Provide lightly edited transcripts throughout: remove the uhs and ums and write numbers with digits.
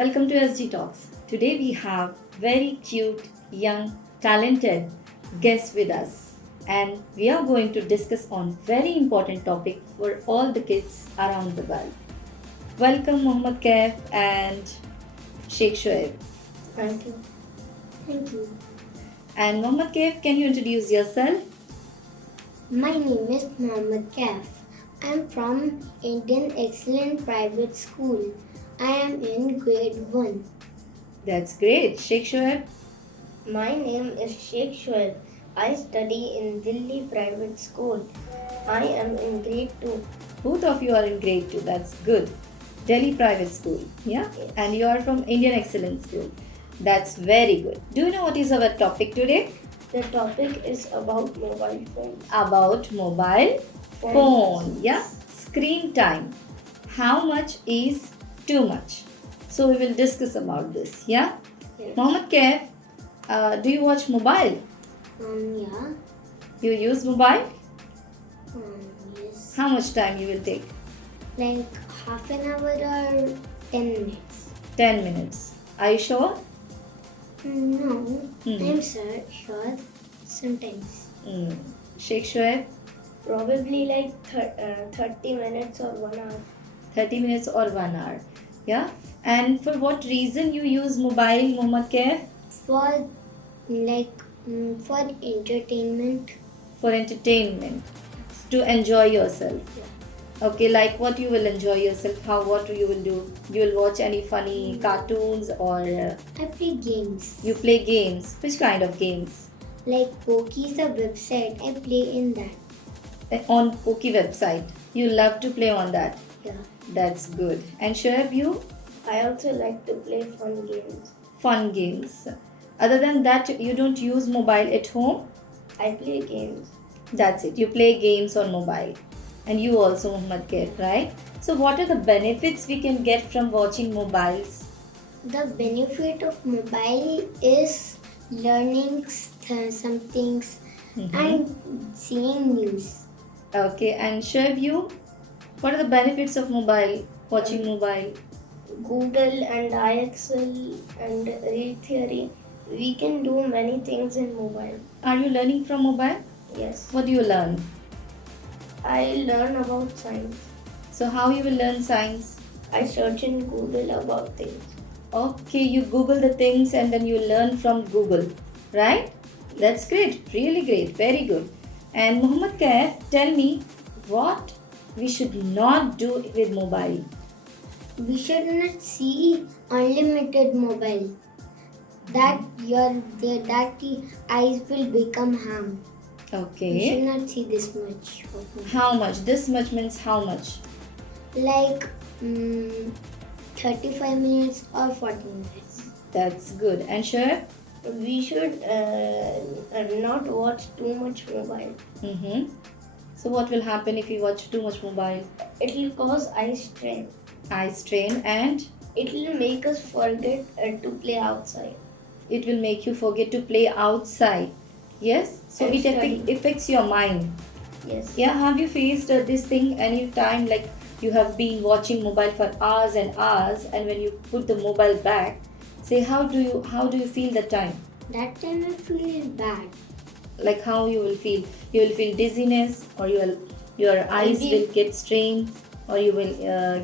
Welcome to SG Talks. Today we have very cute, young, talented guests with us, and we are going to discuss on very important topic for all the kids around the world. Welcome Mohammed Kaif and Sheikh Shoaib. Thank you. Thank you. And Mohammed Kaif, can you introduce yourself? My name is Mohammed Kaf. I am from Indian Excellent Private School. I am in grade 1. That's great. Sheikh Shoaib. My name is Sheikh Shoaib. I study in Delhi Private School. I am in grade 2. Both of you are in grade 2. That's good. Delhi Private School. Yeah? Yes. And you are from Indian Excellent School. That's very good. Do you know what is our topic today? The topic is about mobile phones. About mobile phone. Yeah? Screen time. How much is too much? So we will discuss about this. Yeah? Yes. Mohammed Kaif, do you watch mobile? Yeah. You use mobile? Yes. How much time you will take? Like half an hour or 10 minutes. 10 minutes. Are you sure? No. Hmm. I'm sure. Sometimes. Sheikh Shoaib? Probably like 30 minutes or 1 hour. 30 minutes or 1 hour. Yeah? And for what reason you use mobile, Mohammed Kaif? For for entertainment. For entertainment. To enjoy yourself. Okay, like what you will enjoy yourself? What you will do? You will watch any funny cartoons or I play games. you play games? Which kind of games? Like Poki is a website. I play in that. On Poki website. You love to play on that. Yeah. That's good. And Shoaib, you? I also like to play fun games. Fun games. Other than that, you don't use mobile at home? I play games. That's it. You play games on mobile. And you also, Muhammad Kaif, right? So what are the benefits we can get from watching mobiles? The benefit of mobile is learning some things and seeing news. Okay, and Shoaib, you? What are the benefits of mobile, watching mobile? Google and IXL and Read Theory. We can do many things in mobile. Are you learning from mobile? Yes. What do you learn? I learn about science. So how you will learn science? I search in Google about things. Okay, you Google the things and then you learn from Google, right? That's great, really great, very good. And Muhammad Kaif, tell me what we should not do with mobile. We should not see unlimited mobile. That your eyes will become harm. We Okay. should not see this much. How much? This much means how much? Like 35 minutes or 40 minutes. That's good. And Shoaib? We should not watch too much mobile. So what will happen if you watch too much mobile? It will cause eye strain. Eye strain and It will make us forget to play outside. it will make you forget to play outside. Yes? So And it study. affects your mind. Yes. Yeah, have you faced this thing any time, like you have been watching mobile for hours and hours, and when you put the mobile back, say how do you feel the time? That time I feel bad. Like how you will feel? You will feel dizziness, or your eyes Maybe- will get strained, or you will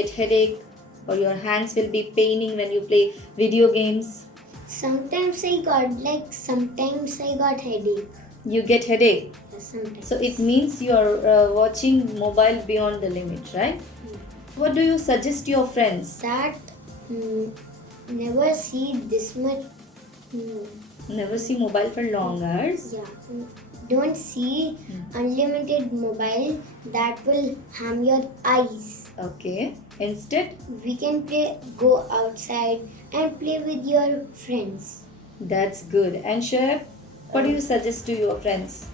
get headache, or your hands will be paining when you play video games. Sometimes I got headache. You get headache. Sometimes. So it means you are watching mobile beyond the limit, right? What do you suggest to your friends? That never see this much. Never see mobile for long hours. Yeah. Don't see unlimited mobile. That will harm your eyes. Okay. Instead, We can go outside and play with your friends. that's good. And Shoaib, what do you suggest to your friends?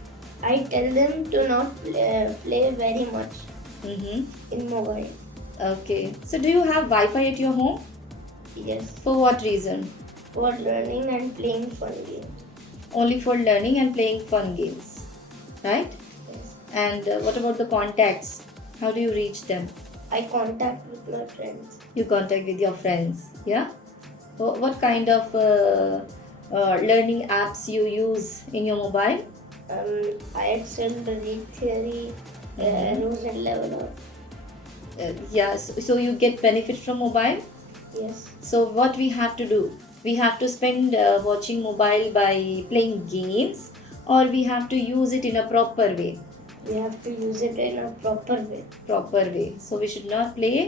I tell them to not play very much in mobile. Okay. So do you have Wi-Fi at your home? Yes. For what reason? For learning and playing fun games. Only for learning and playing fun games, right? Yes. And what about the contacts? How do you reach them? I contact with my friends. You contact with your friends, yeah? What kind of learning apps you use in your mobile? I excel the read theory, Mhm. rules and level. Yeah, so you get benefit from mobile. Yes. So what we have to do? We have to spend watching mobile by playing games, or we have to use it in a proper way. We have to use it in a proper way. Proper way. So we should not play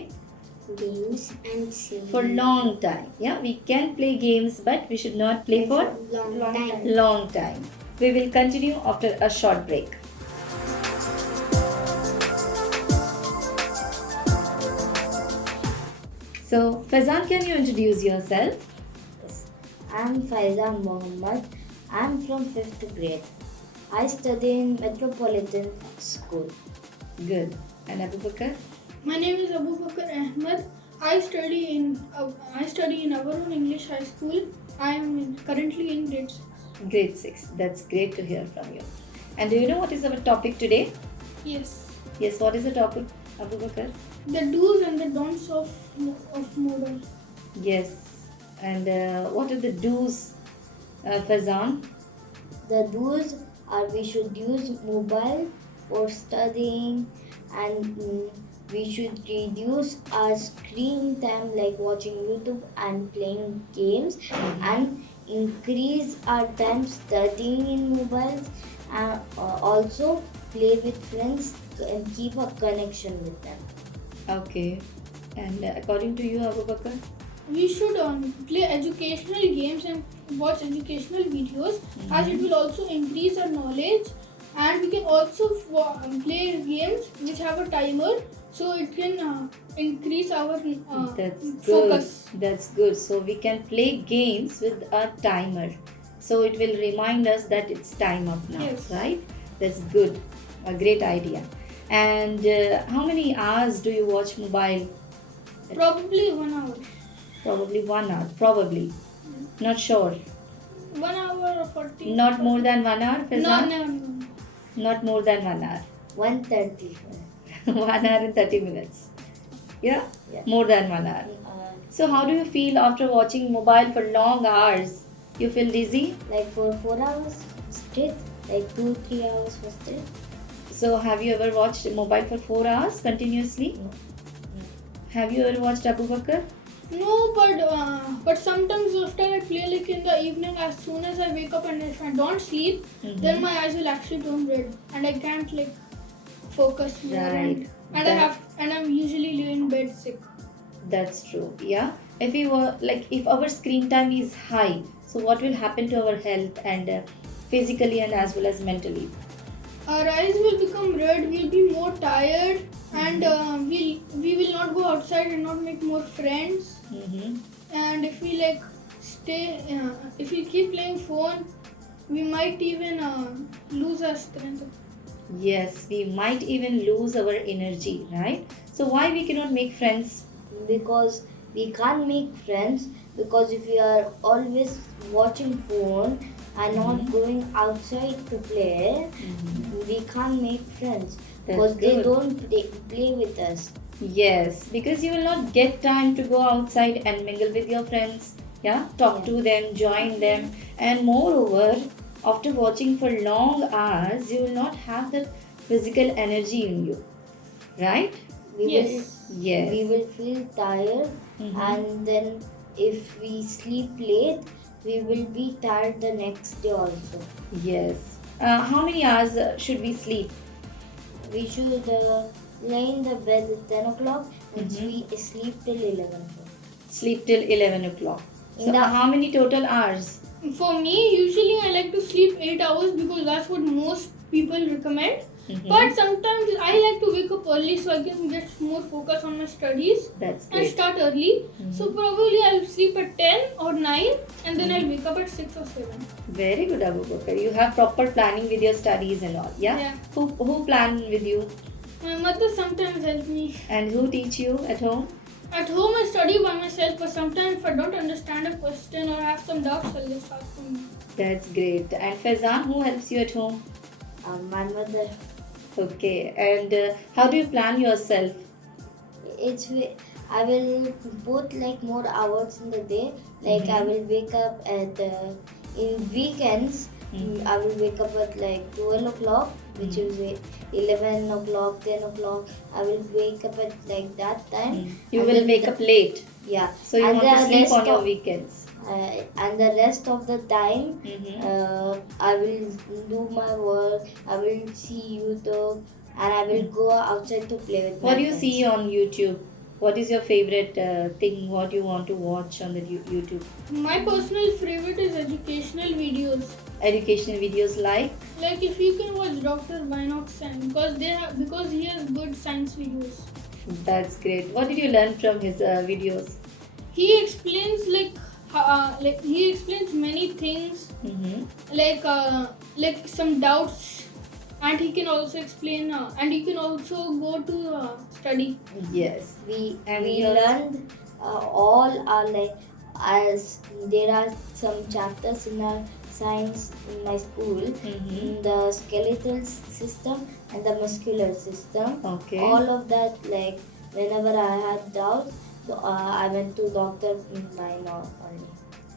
Games and see for long time. Yeah, we can play games, but we should not play for long time. long time. We will continue after a short break. So, Faizan, can you introduce yourself? Yes. I'm Faiza Mohammed. I'm from 5th grade. I study in Metropolitan School. Good. And Abu Bakr? My name is Abu Bakr Ahmed. I study in Avarun English High School. I am currently in grade 6. Grade 6. That's great to hear from you. And do you know what is our topic today? Yes. Yes, what is the topic, Abu Bakr? The do's and the don'ts of mobile. Yes. And what are the do's, Faizan? The do's are we should use mobile for studying and we should reduce our screen time like watching YouTube and playing games and increase our time studying in mobiles and also play with friends and keep a connection with them. Okay. And according to you, Abu Bakr? We should play educational games and watch educational videos as it will also increase our knowledge, and we can also play games which have a timer so it can increase our That's good. focus. That's good. So we can play games with a timer. So it will remind us that it's time up now, Yes. right? That's good. A great idea. And how many hours do you watch mobile? Probably 1 hour. Probably 1 hour. Probably. Not sure. 1 hour or 40. Not more than 1 hour, No, Faizan? no. Not more than 1 hour. 1:30. 1 hour and 30 minutes. Yeah? Yeah. More than 1 hour. So how do you feel after watching mobile for long hours? You feel dizzy? Like for 4 hours straight, like 2-3 hours for straight. So have you ever watched mobile for 4 hours continuously? No. Have you ever watched Abu Bakr? No, but sometimes after I play like in the evening, as soon as I wake up and if I don't sleep, then my eyes will actually turn red and I can't like focus more Right. and I'm usually in bed sick. That's true. Yeah. If we were like if our screen time is high, so what will happen to our health and physically and as well as mentally? Our eyes will become red. We'll be more tired, and we will not go outside and not make more friends. Mm-hmm. And if we like if we keep playing phone, we might even lose our strength. Yes, we might even lose our energy, right? So why we cannot make friends? Because we can't make friends because if we are always watching phone and not going outside to play, we can't make friends because they good. don't play with us. Yes, because you will not get time to go outside and mingle with your friends. Yeah, talk to them, join them, and moreover, after watching for long hours, you will not have that physical energy in you, right? We Yes. Yes. we will feel tired and then if we sleep late, we will be tired the next day also. Yes. How many hours should we sleep? We should lay in the bed at 10 o'clock and sleep till 11 o'clock. Sleep till 11 o'clock. So, In the- how many total hours? For me, usually I like to sleep 8 hours because that's what most people recommend. But sometimes I like to wake up early so I can get more focus on my studies That's and great. start early. So probably I'll sleep at 10 or 9 and then I'll wake up at 6 or 7. Very good, Abu Bakr. You have proper planning with your studies and all. Yeah. Yeah. Who plan with you My mother sometimes helps me. and who teach you at home? At home I study by myself, but sometimes if I don't understand a question or have some doubts, I'll just ask them. That's great. And Faizan, who helps you at home? My mother, Okay. And how do you plan yourself? it's I will put like more hours in the day. Like I will wake up at in weekends. I will wake up at like 12 o'clock, which is 11 o'clock, 10 o'clock. I will wake up at like that time. You And will then wake up late, Yeah. so you And want to the sleep rest on your of- weekends. and the rest of the time, I will do my work. I will see YouTube, and I will go outside to play with my What do you friends. see on YouTube? What is your favorite thing? What you want to watch on the YouTube? My personal favorite is educational videos. Educational videos like? Like if you can watch Dr. Binox Science because he has good science videos. That's great. What did you learn from his videos? He explains like he explains many things like some doubts, and he can also explain and you can also go to study. Yes. we And we yours? learned all our like as there are some chapters in our science in my school, in the skeletal system and the muscular system. Okay. All of that, like whenever I had doubts, I went to Dr. Minor only.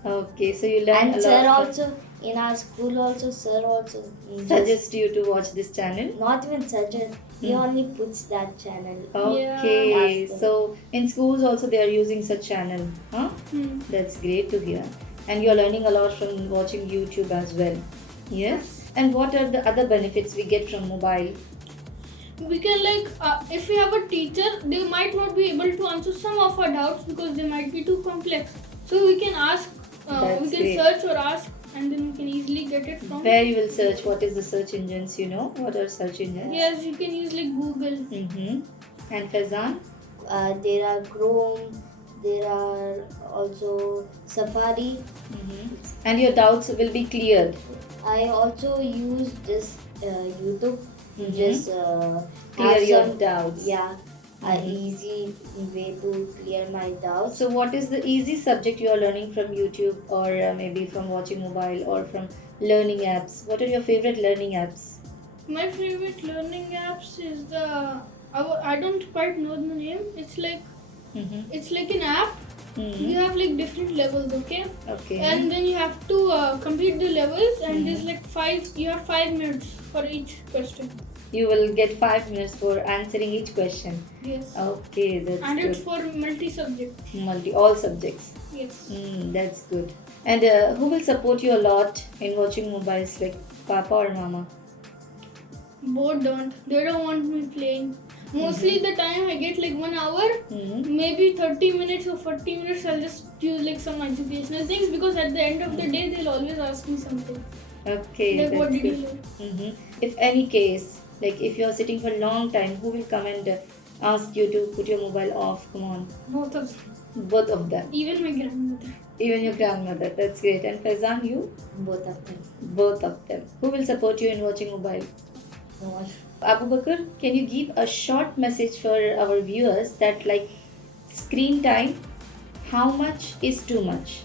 Okay, so you learn And a sir lot. from- also in our school also sir also Suggest you to watch this channel. not even suggest, he only puts that channel. Okay, Yeah. so in schools also they are using such channel, huh? That's great to hear. And you're learning a lot from watching YouTube as well. Yes. And what are the other benefits we get from mobile? We can if we have a teacher, they might not be able to answer some of our doubts because they might be too complex. So we can ask, That's we can great. search or ask, and then we can easily get it from. Where you will search? What is the search engines? You know what are search engines? Yes, you can use like Google. And Faizan? There are Chrome, there are also Safari. And your doubts will be cleared. I also use this YouTube to just Clear have your some, doubts. yeah, an easy way to clear my doubts. So, what is the easy subject you are learning from YouTube, or maybe from watching mobile, or from learning apps? What are your favorite learning apps? My favorite learning apps is I don't quite know the name. It's like an app. You have like different levels, okay? Okay. And then you have to complete the levels, and there's like you have 5 minutes for each question. You will get 5 minutes for answering each question. Yes. Okay, that's And good. it's for multi-subject. All subjects. Yes. That's good. And who will support you a lot in watching mobiles, like Papa or Mama? Both don't. They don't want me playing. Mostly the time I get like 1 hour, maybe 30 minutes or 40 minutes, I'll just use like some educational things because at the end of the day, they'll always ask me something. Okay, Like, what that's did you good. learn? If any case, like if you're sitting for a long time, who will come and ask you to put your mobile off? Come on, Both of them. both of them. Even my grandmother. Even your grandmother. That's great. And Faizan, you? Both of them. Both of them. Who will support you in watching mobile? No one. Abu Bakr, can you give a short message for our viewers that like screen time, how much is too much?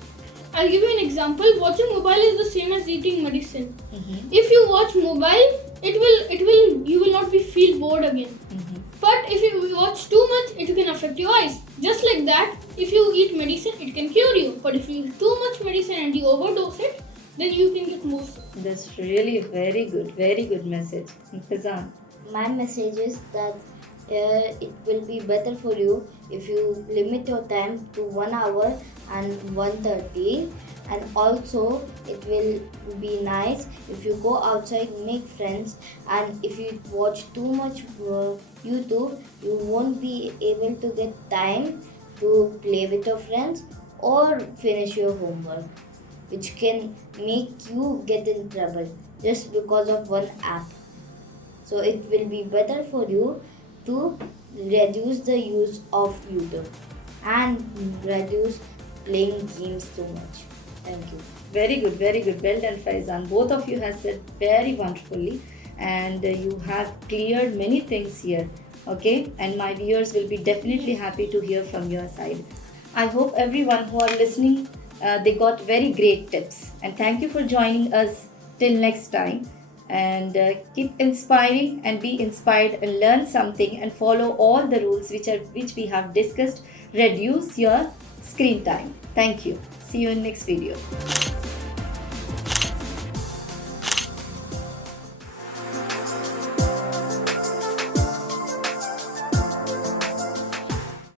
I'll give you an example. Watching mobile is the same as eating medicine. If you watch mobile, you will not feel bored again. But if you watch too much, it can affect your eyes. Just like that, if you eat medicine, it can cure you. But if you eat too much medicine and you overdose it, then you can get more sick. That's really very good message. And Faizan? My message is that it will be better for you if you limit your time to 1 hour and 1:30, and also it will be nice if you go outside, make friends, and if you watch too much YouTube, you won't be able to get time to play with your friends or finish your homework, which can make you get in trouble just because of one app. So it will be better for you to reduce the use of YouTube and reduce playing games too much. Thank you. Very good. Well done, Faizan. Both of you have said very wonderfully, and you have cleared many things here. Okay, and my viewers will be definitely happy to hear from your side. I hope everyone who are listening, they got very great tips. And thank you for joining us. Till next time. and keep inspiring and be inspired and learn something and follow all the rules which we have discussed. Reduce your screen time. Thank you. See you in next video.